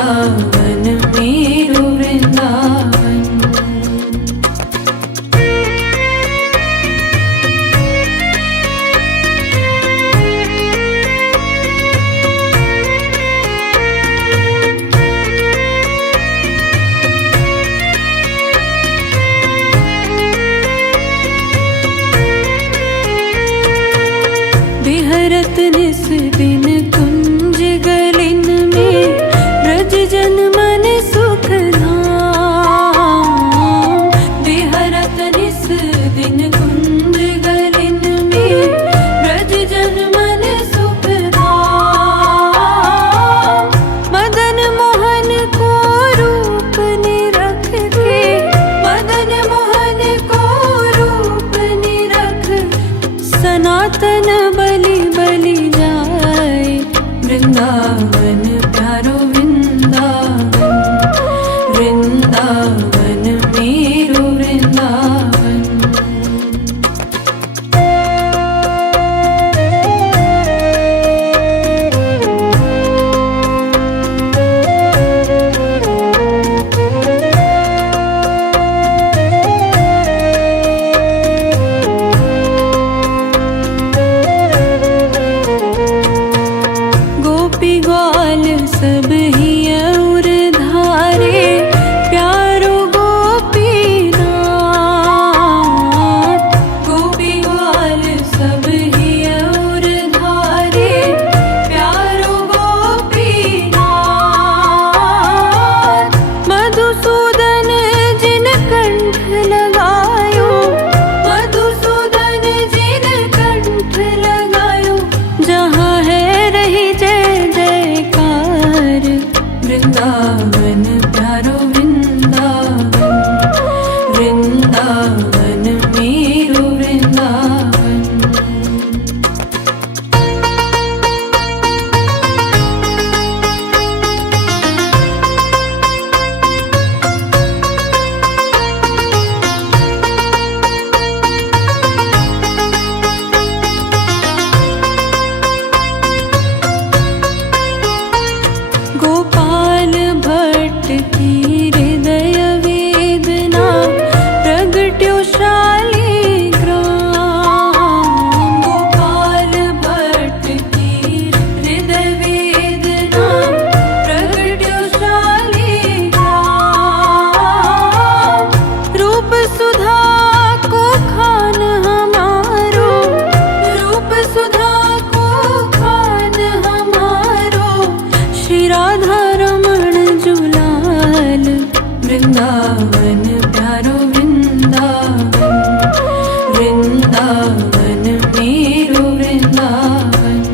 वृंदावन मेरो वृंदावन। बिहरत निस दिन कुंज गलिन में ब्रज जन मन सुख धाम। बिहरत निस दिन कुंज गलिन में ब्रज जन मन सुख धाम। मदन मोहन को रूप निरख के, मदन मोहन को रूप निरख सनातन बलि बलि जाए। वृंदावन प्यारो वृंदावन, वृंदावन मेरो वृंदावन। गोपी ग्वाल सब ही और धारे, प्यारो गोपीनाथ। गोपी ग्वाल सब ही और धारे, प्यारो गोपीनाथ। मधुसूदन जिन कंठ लगायो, मधुसूदन जिन कंठ लगायो। जहाँ है रही जय जयकार। वृंदावन प्यारो वृंदावन, वृंदावन मेरो वृंदावन। गोपाल भट्ट की हृदय वेदना प्रगट्यो शालिग्राम। गोपाल भट्ट की हृदय वेदना प्रगट्यो शालिग्राम। रूप सुधा को खान हमारो, रूप सुधा को खान हमारो। श्री राधा रमण जुलाल। वृंदावन प्यारो वृंदावन, वृंदावन मेरो वृंदावन।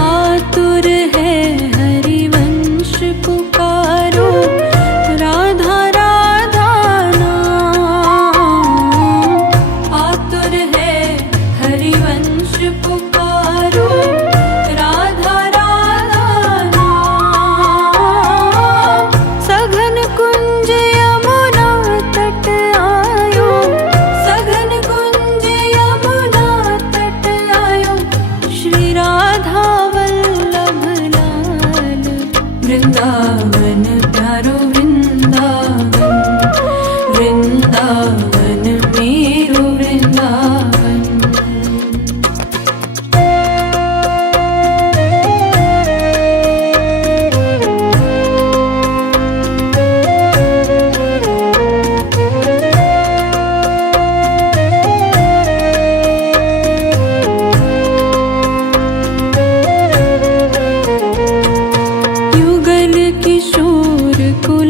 आतुर है हरिवंश पुकारो, राधा राधा नाम। आतुर है हरिवंश पुकारो, राधा राधा नाम। सघन कुंज यमुना तट आयो, सघन कुंज यमुना तट आयो। श्री राधा वल्लभ लाल। वृंदावन प्यारो वृंदावन, वृंदावन मेरो वृंदावन। युगल किशोर कुल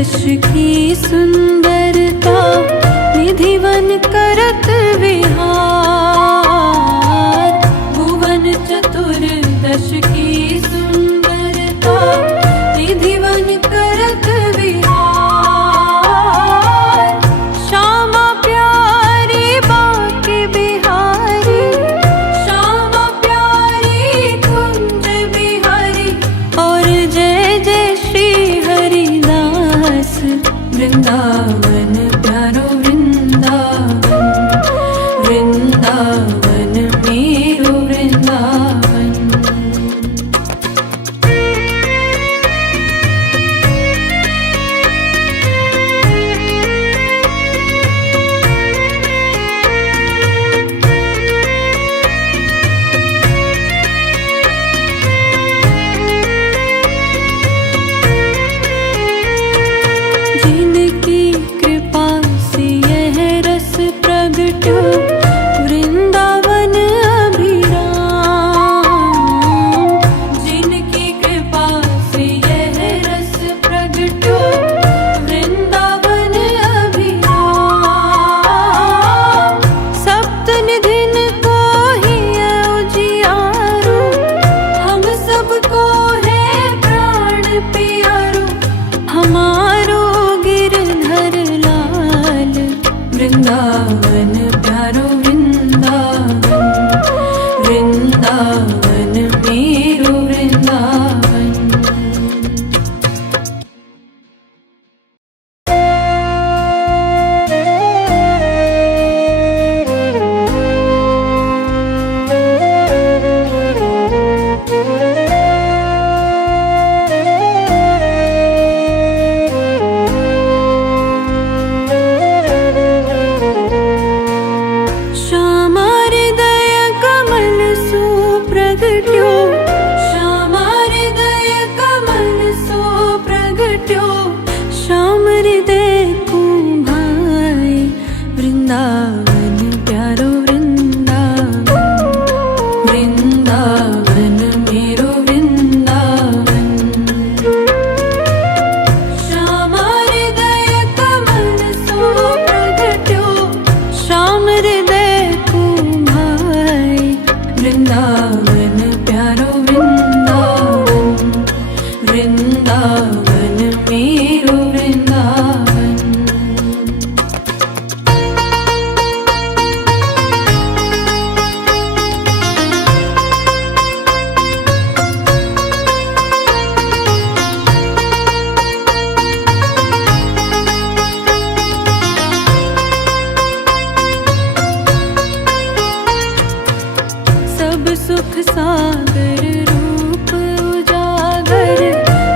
दश की सुंदरता निधिवन करत विहार। भुवन चतुर्दश की सुंदरता निधिवन करत विहार। श्यामा प्यारी बाके बिहारी, श्यामा प्यारी कुंज बिहारी। और जय जय श्री हरिदास वृंदावन प्यारो वृंदावन, वृंदावन मेरो वृंदावन। जिनकी कृपा से यह रस प्रगट्यो वृंदावन अभिराम। जिनकी कृपा से यह रस प्रगट्यो वृंदावन अभिराम। सप्त निधिन को ही उजियारो, हम सबको है प्राण प्यारो। हमारो गिरधर लाल वृंदावन प्यारो वृंदावन, वृंदावन मेरो वृंदावन। श्यामा हृदय कमल सु प्रगट्यो, श्यामा हृदय कमल सु प्रगट्यो। श्याम हृदय को भाई वृंदावन प्यारो वृंदावन, वृंदावन मेरो वृंदावन। श्यामा हृदय कमल सु प्रगट्यो, श्याम हृदय को भाई वृंदावन प्यारो वृंदावन, वृंदावन मेरो वृंदावन। सब सुख सागर रूप उजागर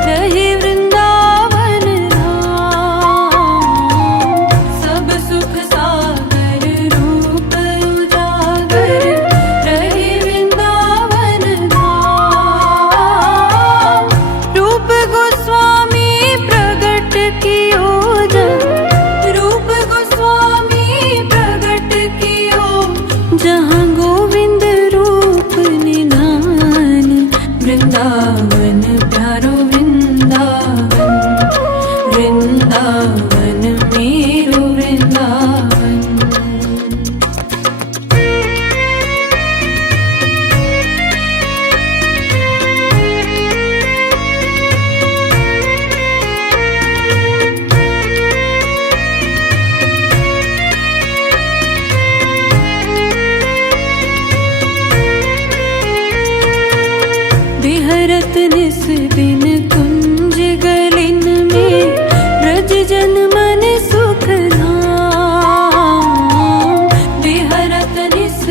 रहे वृंदावन धाम। सब सुख सागर रूप उजागर रहे वृंदावन धाम। रूप गोस्वामी प्रगट कियो जब, रूप गोस्वामी प्रगट कियो जहाँ गोविंद रूप निधान। वृंदावन प्यारो वृंदावन, वृंदावन मेरो वृंदावन। बिहरत निस दिन कुंज गलिन में ब्रज जन मन सुख धाम। बिहरत निस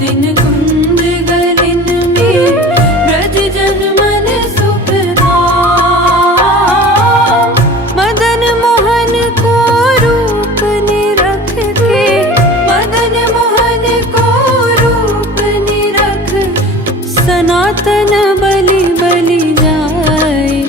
दिन कुंज गलिन में ब्रज जन मन सुख धाम। मदन मोहन को रूप निरख के, मदन मोहन को रूप निरख सनातन बलि बलि जाए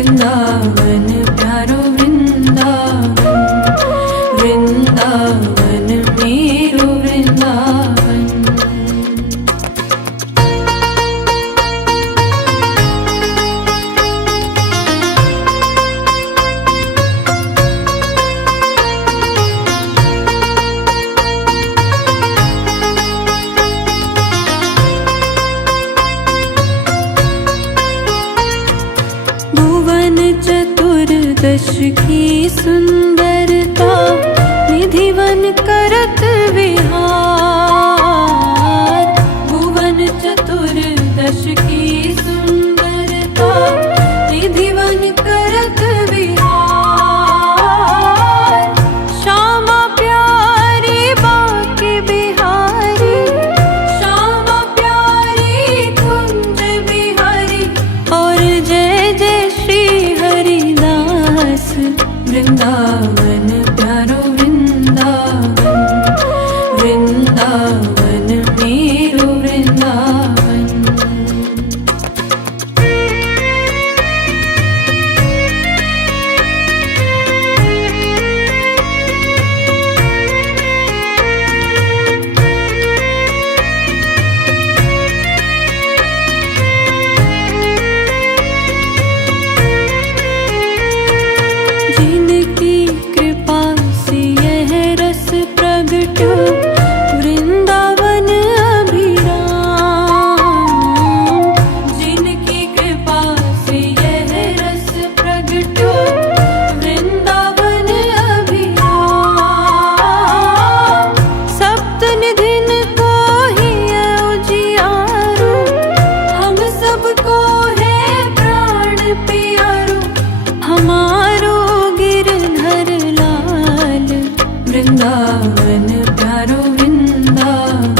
वृंदावन प्यारो वृंदावन, वृंदावन मेरो वृंदावन। भुवन चतुर्दश की सुंदरता, निधिवन करत विहार। भुवन चतुर्दश की सुंदरता, निधिवन करत विहार। श्यामा प्यारी बाके बिहारी, श्यामा प्यारी कुंज बिहारी। और जय जय श्री हरिदास, वृंदावन प्यारो वृंदावन, वृंदावन मेरो वृंदावन। जिनकी कृपा से यह रस प्रगट्यो, वृंदावन अभिराम। जिनकी कृपा से यह रस प्रगट्यो, वृंदावन अभिराम। सप्त निधिन को ही उजियारो, हम सबको है प्राण प्यारो। हमारो गिरधर लाल, वृंदावन प्यारो वृंदावन,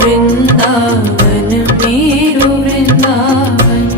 वृंदावन मेरो वृंदावन।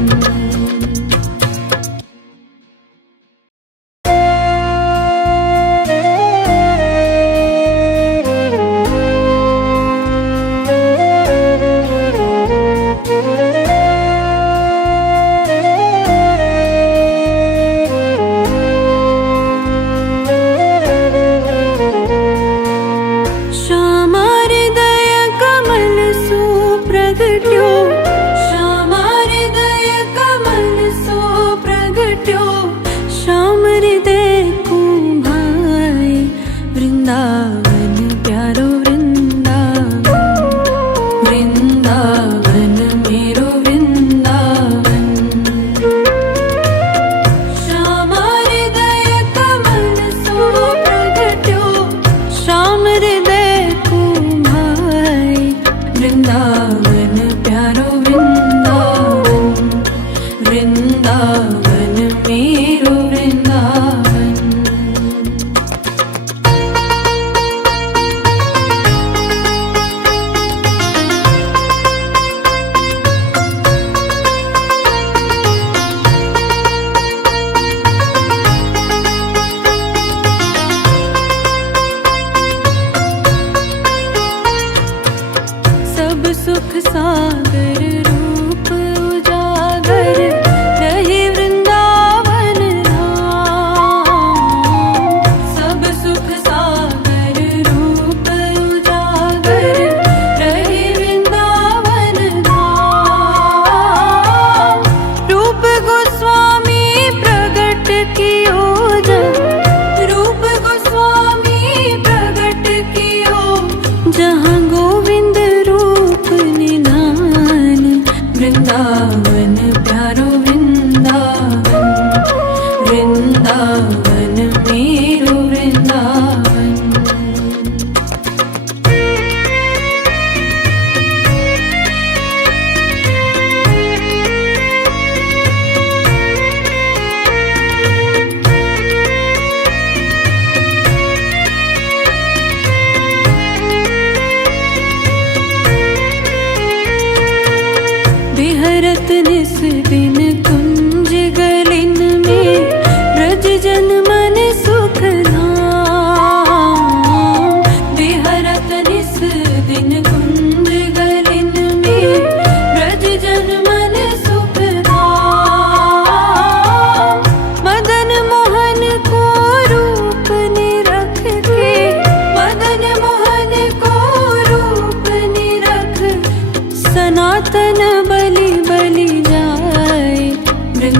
श्यामा हृदय कमल सुप्रगट्यो, श्यामा हृदय कमल सुप्रगट्यो। श्याम हृदय को भाई, वृंदावन प्यारो वृंदावन, वृंदावन मेरो वृंदावन। श्यामा हृदय कमल सुप्रगट्यो, श्याम हृदय को भाई, वृंदावन प्यारो वृंदावन, वृंदावन मेरो वृंदावन। सब सुख सागर रूप उजागर, रहे वृंदावन धाम।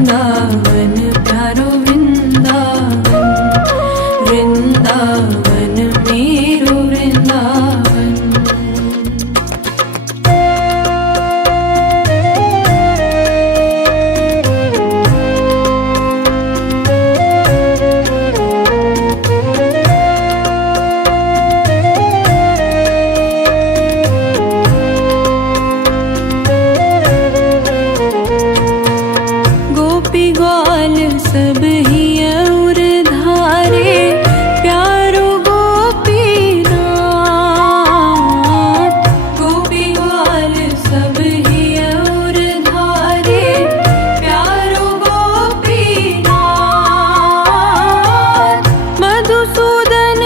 वृंदावन प्यारो वृंदावन, वृंदावन मेरो वृंदावन। गोपी ग्वाल सब ही और धारे, प्यारो गोपीनाथ। गोपी ग्वाल सब ही और धारे, प्यारो गोपीनाथ। मधुसूदन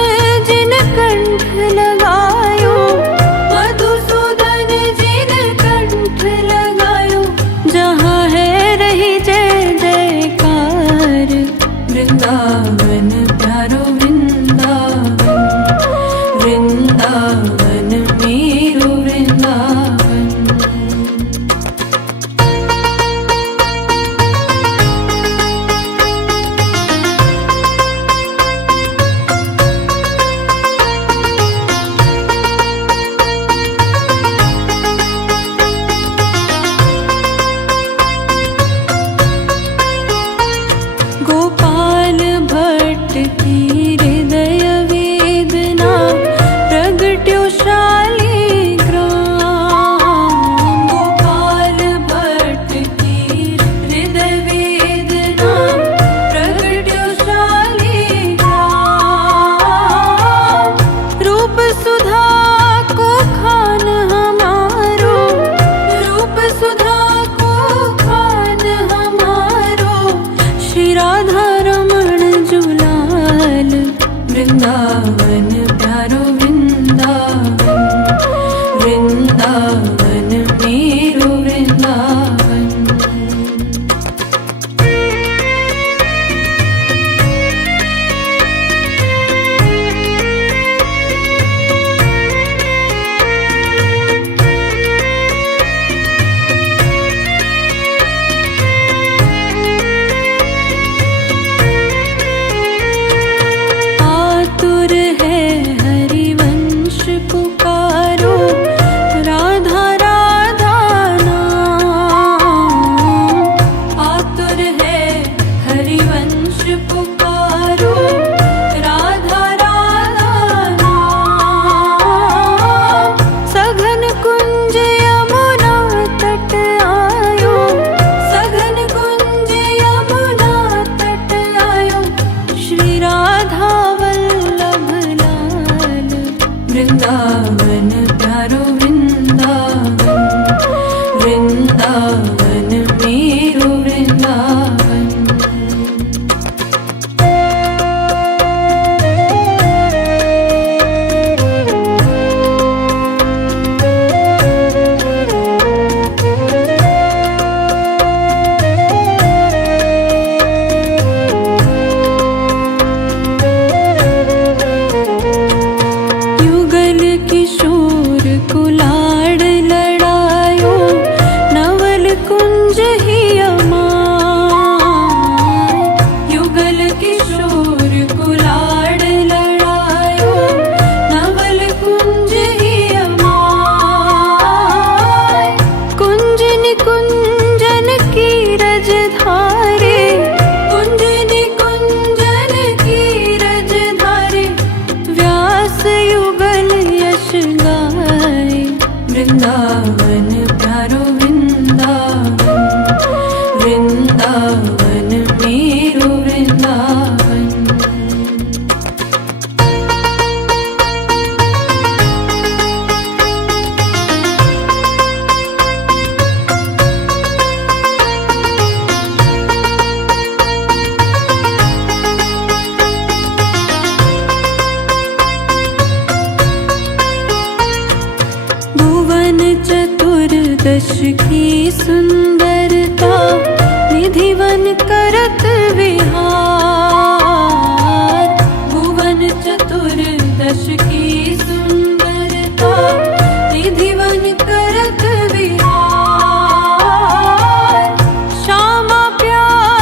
जिन कंठ लगायो, मधुसूदन जिन कंठ लगायो, जहाँ है रही जय जयकार। वृंदावन प्यारो वृंदावन, वृंदावन मेरो वृंदावन। गोपाल भट्ट की हृदय वेदना, प्रगट्यो शालिग्राम। गोपाल भट्ट की हृदय वेदना, प्रगट्यो शालिग्राम। रूप सुधा को खान हमारो, रूप सुधा को खान हमारो, श्री राधा रमण जुलाल। वृंदावन प्यारो वृंदावन, वृंदावन मेरो वृंदावन। आतुर है हरिवंश पुकारो, राधा राधा नाम। आतुर है हरिवंश पुकारो, राधा राधा नाम। सघन कुंज यमुना तट आयो, सघन कुंज यमुना तट आयो, श्री राधा वल्लभ लाल। वृंदावन प्यारो वृंदावन, वृंदावन मेरो वृंदावन। युगल किशोर कुलाड़ लड़ायो, नवल कुंज ही अमाय। युगल किशोर कुलाड़ लड़ायो, नवल कुंज ही अमाय। कुंज निकुंजन की रज धारे, कुंज निकुंजन की रज धारे, व्यास युगल यश गाए। वृंदावन प्यारो वृंदावन, वृंदावन मेरो वृंदावन। भुवन चतुर्दश की सुंदरता, निधिवन करत विहार। भुवन चतुर्दश की सुंदरता, निधिवन करत विहार। श्यामा प्यार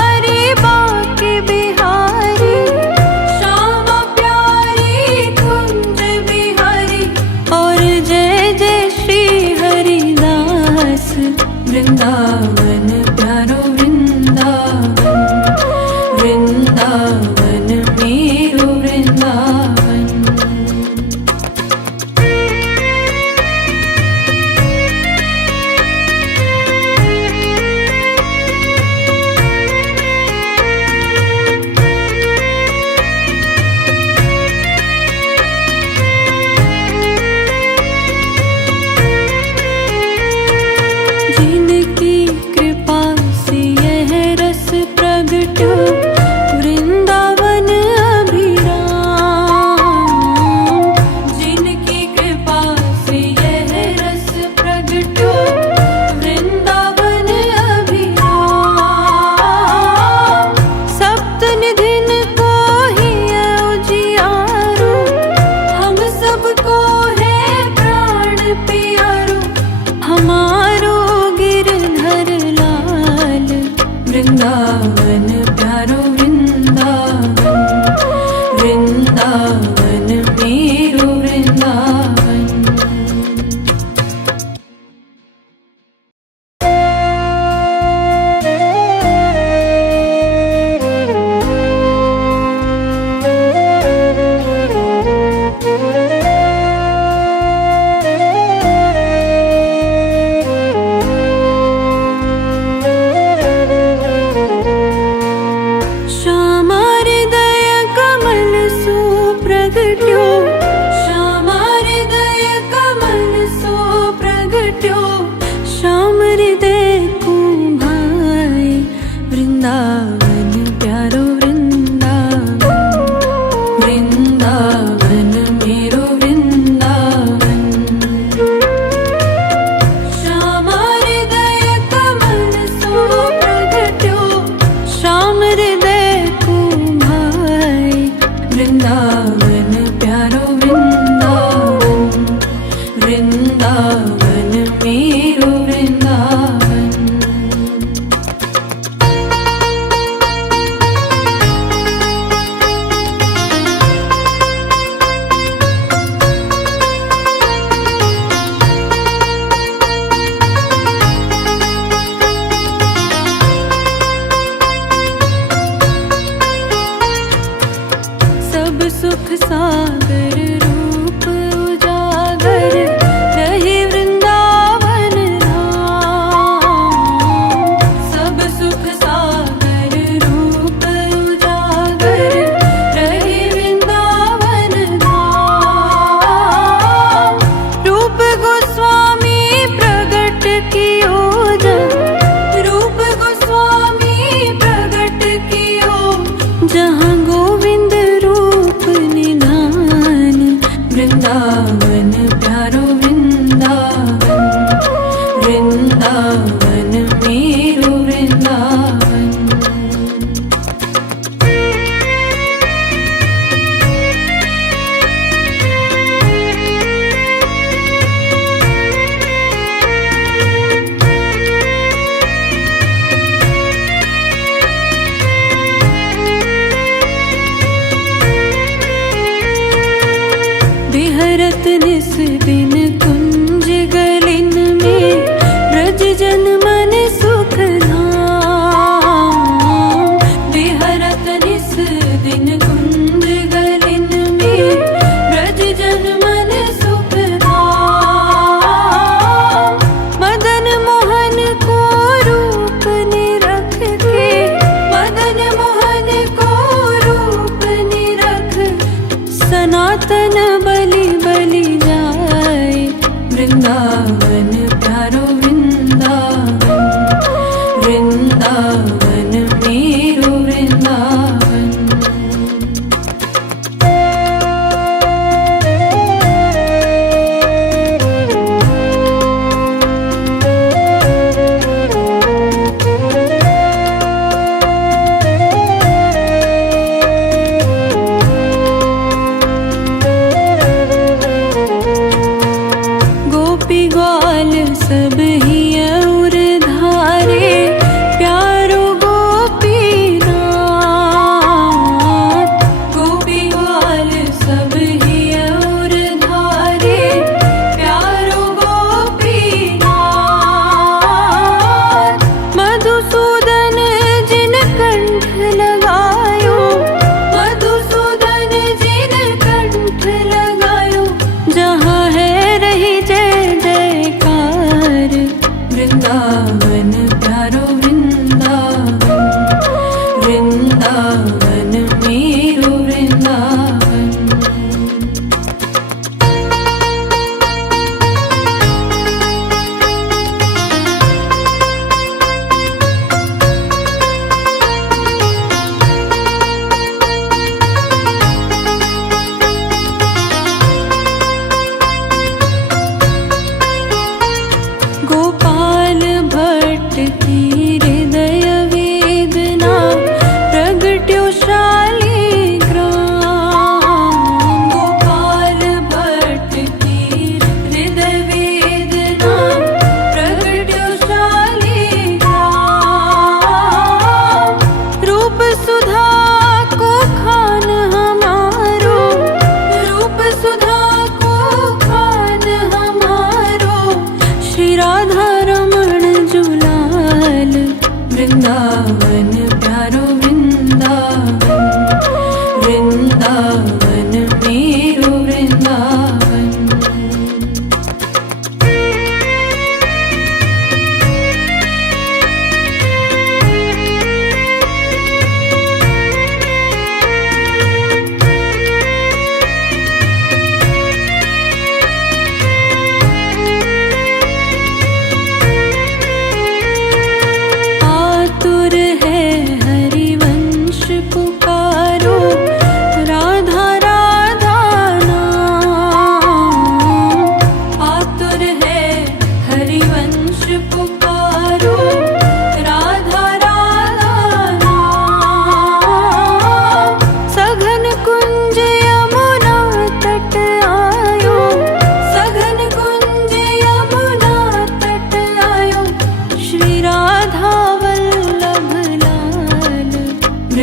वृंदावन प्यारो वृंदावन, वृंदावन मेरो वृंदावन। श्याम हृदय कमल सो प्रगट्यो, श्याम हृदय को भाई, वृंदावन प्यारो वृंदावन, वृंदावन मेरो वृंदावन। सब सुख सागर रूप उजागर, रहे वृंदावन धाम। सब सुख सागर रूप उजागर, रहे वृंदावन धाम। रूप गोस्वामी प्रगट कियो जब, रूप गोस्वामी प्रगट कियो जहाँ गोविंद रूप निधान। वृंदावन प्यारो वृंदावन, वृंदावन मेरो वृंदावन। विहरत निस दिन कुंज गलिन में, ब्रज जन मन सुख धाम। विहरत निस दिन कुंज गलिन में, ब्रज जन मन सुख धाम। मदन मोहन को रूप निरख के, मदन मोहन को रूप निरख, सनातन बलि बलि जाए,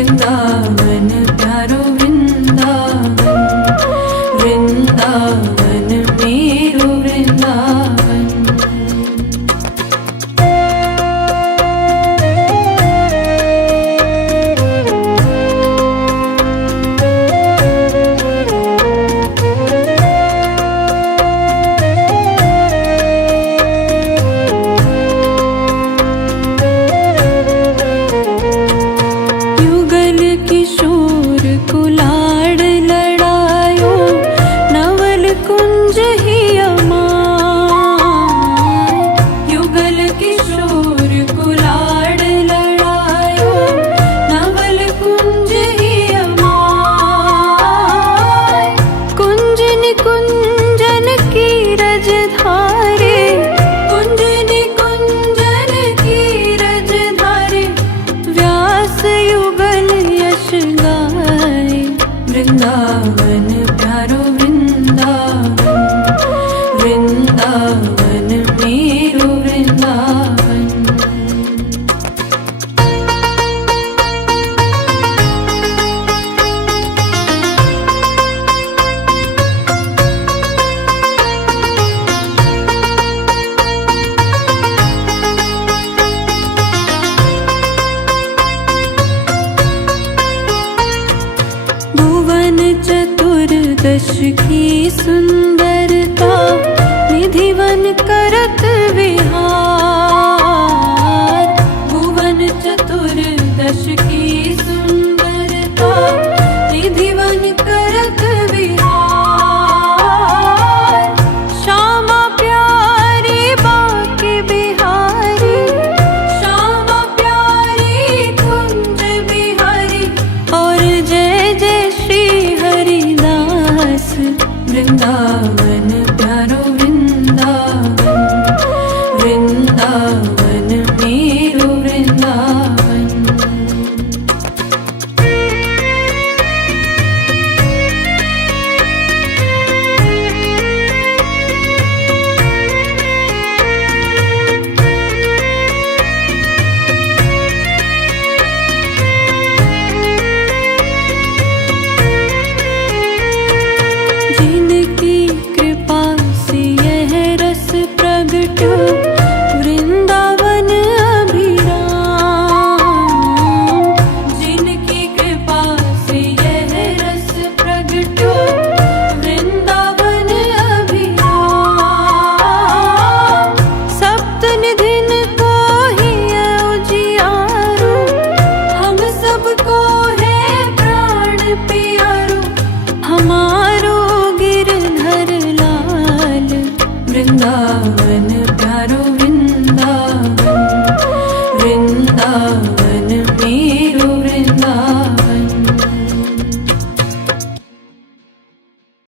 वृंदावन प्यारो वृंदावन, वृंदावन मेरो वृंदावन। किशोर कुलाड़ लड़ायो नवल कुंज ही अमाय। युगल किशोर कुलाड़ लड़ायो नवल कुंज ही अमाय। कुंज निकुंजन की रज धारे, कुंज निकुंजन की रज धारे, व्यास युगल गाए। वृंदावन प्यारो वृंदावन, वृंदावन मेरो वृंदावन। भुवन चतुर्दश की सुंदरता, निधिवन करत विहार। भुवन चतुर्दश की सुंदरता, निधिवन करत